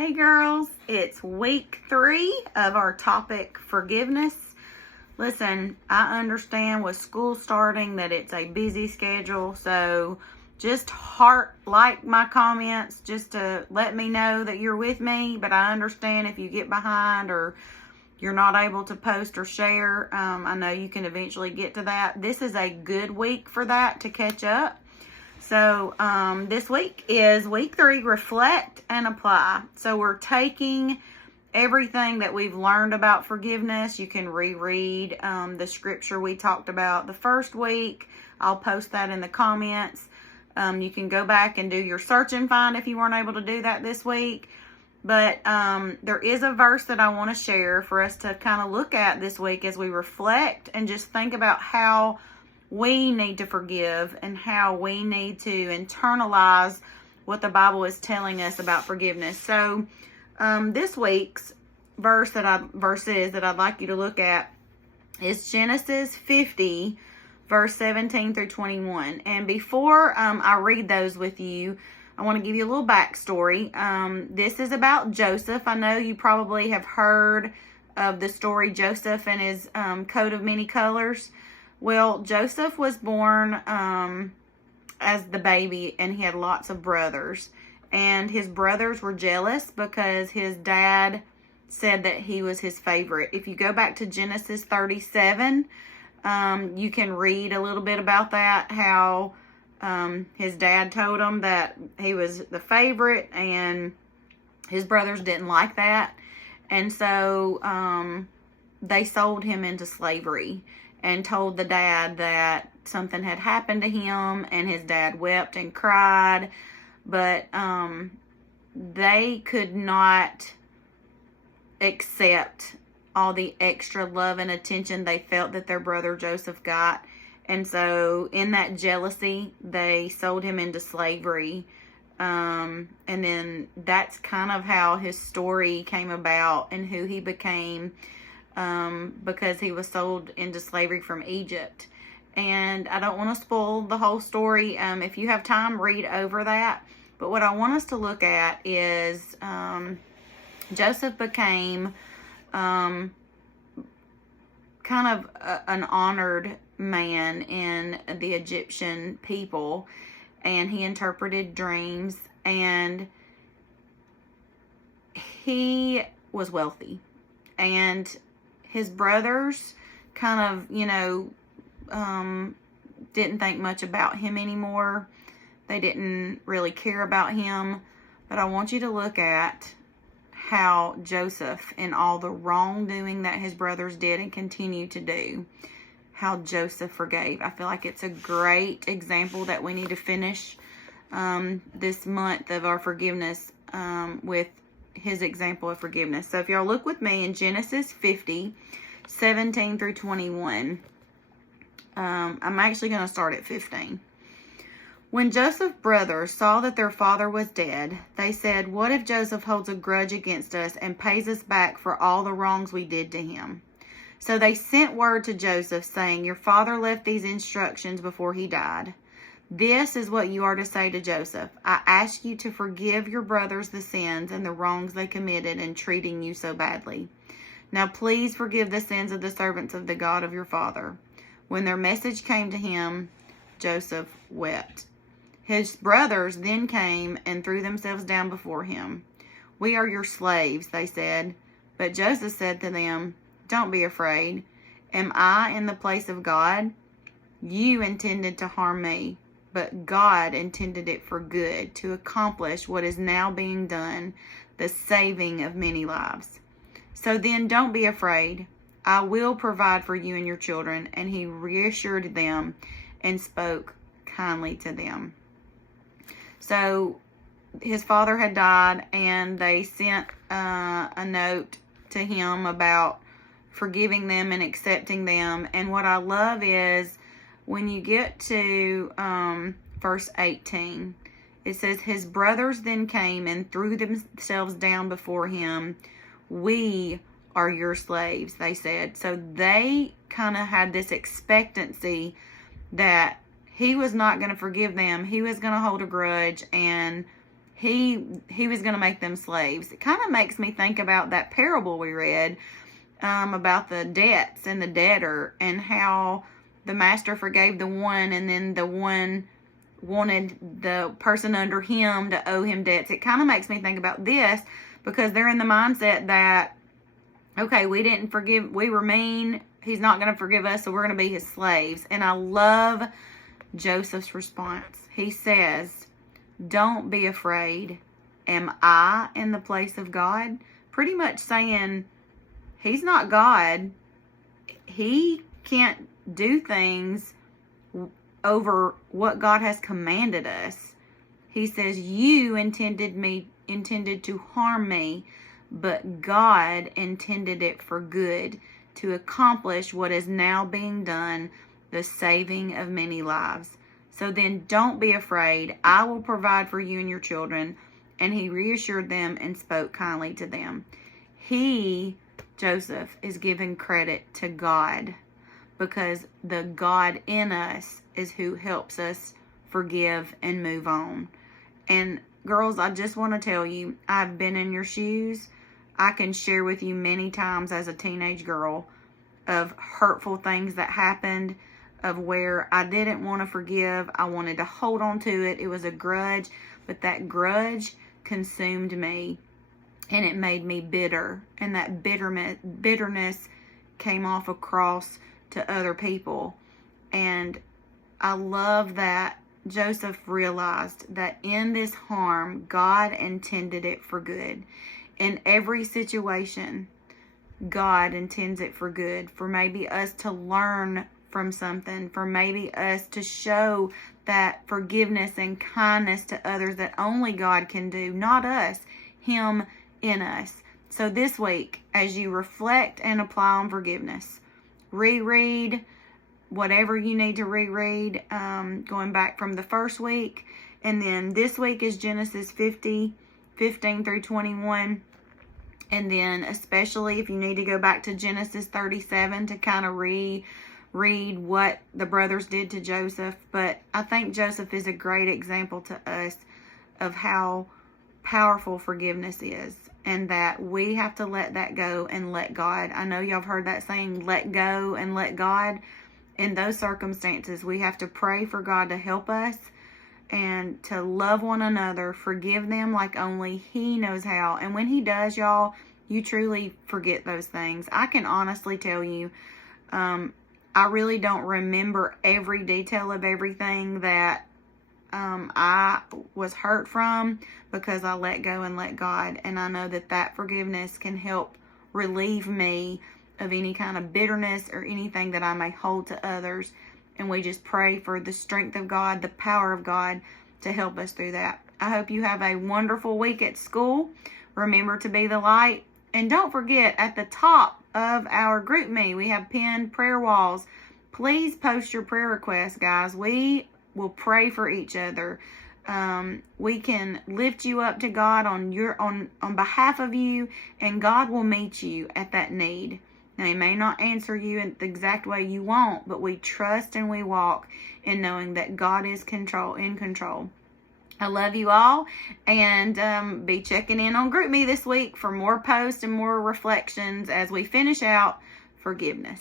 Hey girls, it's week 3 of our topic, forgiveness. Listen, I understand with school starting that it's a busy schedule, so just like my comments just to let me know that you're with me, but I understand if you get behind or you're not able to post or share. I know you can eventually get to that. This is a good week for that, to catch up. So this week is week 3, reflect and apply. So we're taking everything that we've learned about forgiveness. You can reread the scripture we talked about the first week. I'll post that in the comments. You can go back and do your search and find if you weren't able to do that this week. But there is a verse that I want to share for us to kind of look at this week as we reflect and just think about how we need to forgive and how we need to internalize what the Bible is telling us about forgiveness. So this week's verses that I'd like you to look at is Genesis 50, verse 17 through 21. And before I read those with you, I want to give you a little backstory. This is about Joseph. I know you probably have heard of the story Joseph and his coat of many colors. Well, Joseph was born as the baby, and he had lots of brothers. And his brothers were jealous because his dad said that he was his favorite. If you go back to Genesis 37, you can read a little bit about that, how his dad told him that he was the favorite, and his brothers didn't like that. And so they sold him into slavery and told the dad that something had happened to him, and his dad wept and cried, but they could not accept all the extra love and attention they felt that their brother Joseph got. And so in that jealousy, they sold him into slavery. And then that's kind of how his story came about and who he became, because he was sold into slavery from Egypt. And I don't want to spoil the whole story. If you have time, read over that. But what I want us to look at is Joseph became kind of an honored man in the Egyptian people, and he interpreted dreams, and he was wealthy, and his brothers kind of, didn't think much about him anymore. They didn't really care about him. But I want you to look at how Joseph, in all the wrongdoing that his brothers did and continue to do, how Joseph forgave. I feel like it's a great example that we need to finish this month of our forgiveness with his example of forgiveness. So if y'all look with me in Genesis 50, 17 through 21, I'm actually going to start at 15. When Joseph's brothers saw that their father was dead, they said, "What if Joseph holds a grudge against us and pays us back for all the wrongs we did to him?" So they sent word to Joseph, saying, "Your father left these instructions before he died. This is what you are to say to Joseph. I ask you to forgive your brothers the sins and the wrongs they committed in treating you so badly. Now please forgive the sins of the servants of the God of your father." When their message came to him, Joseph wept. His brothers then came and threw themselves down before him. "We are your slaves," they said. But Joseph said to them, "Don't be afraid. Am I in the place of God? You intended to harm me, but God intended it for good, to accomplish what is now being done, the saving of many lives. So then don't be afraid. I will provide for you and your children." And he reassured them and spoke kindly to them. So his father had died, and they sent a note to him about forgiving them and accepting them. And what I love is when you get to verse 18, it says, "His brothers then came and threw themselves down before him. We are your slaves," they said. So they kind of had this expectancy that he was not going to forgive them. He was going to hold a grudge, and he was going to make them slaves. It kind of makes me think about that parable we read about the debts and the debtor, and how the master forgave the one, and then the one wanted the person under him to owe him debts. It kind of makes me think about this, because they're in the mindset that, okay, we didn't forgive, we were mean, he's not going to forgive us, so we're going to be his slaves. And I love Joseph's response. He says, don't be afraid. Am I in the place of God? Pretty much saying, he's not God. He can't do things over what God has commanded us. He says, you intended to harm me, but God intended it for good, to accomplish what is now being done, the saving of many lives. So then don't be afraid. I will provide for you and your children. And he reassured them and spoke kindly to them. Joseph, is giving credit to God, because the God in us is who helps us forgive and move on. And girls, I just want to tell you, I've been in your shoes. I can share with you many times as a teenage girl of hurtful things that happened, of where I didn't want to forgive. I wanted to hold on to it. It was a grudge, but that grudge consumed me, and it made me bitter. And that bitterness came off across to other people. And I love that Joseph realized that in this harm, God intended it for good. In every situation, God intends it for good, for maybe us to learn from something, for maybe us to show that forgiveness and kindness to others that only God can do, not us, Him in us. So this week, as you reflect and apply on forgiveness, reread whatever you need to reread, going back from the first week. And then this week is Genesis 50, 15 through 21. And then especially if you need to go back to Genesis 37 to kind of read what the brothers did to Joseph. But I think Joseph is a great example to us of how powerful forgiveness is, and that we have to let that go and let God. I know y'all have heard that saying, let go and let God. In those circumstances, we have to pray for God to help us and to love one another, forgive them like only He knows how. And when He does, y'all, you truly forget those things. I can honestly tell you, I really don't remember every detail of everything that I was hurt from, because I let go and let God. And I know that forgiveness can help relieve me of any kind of bitterness or anything that I may hold to others. And we just pray for the strength of God, the power of God to help us through that. I hope you have a wonderful week at school. Remember to be the light. And don't forget, at the top of our GroupMe, we have pinned prayer walls. Please post your prayer requests, guys. We will pray for each other. We can lift you up to God on behalf of you, and God will meet you at that need. Now, He may not answer you in the exact way you want, but we trust and we walk in knowing that God is in control. I love you all, and be checking in on GroupMe this week for more posts and more reflections as we finish out forgiveness.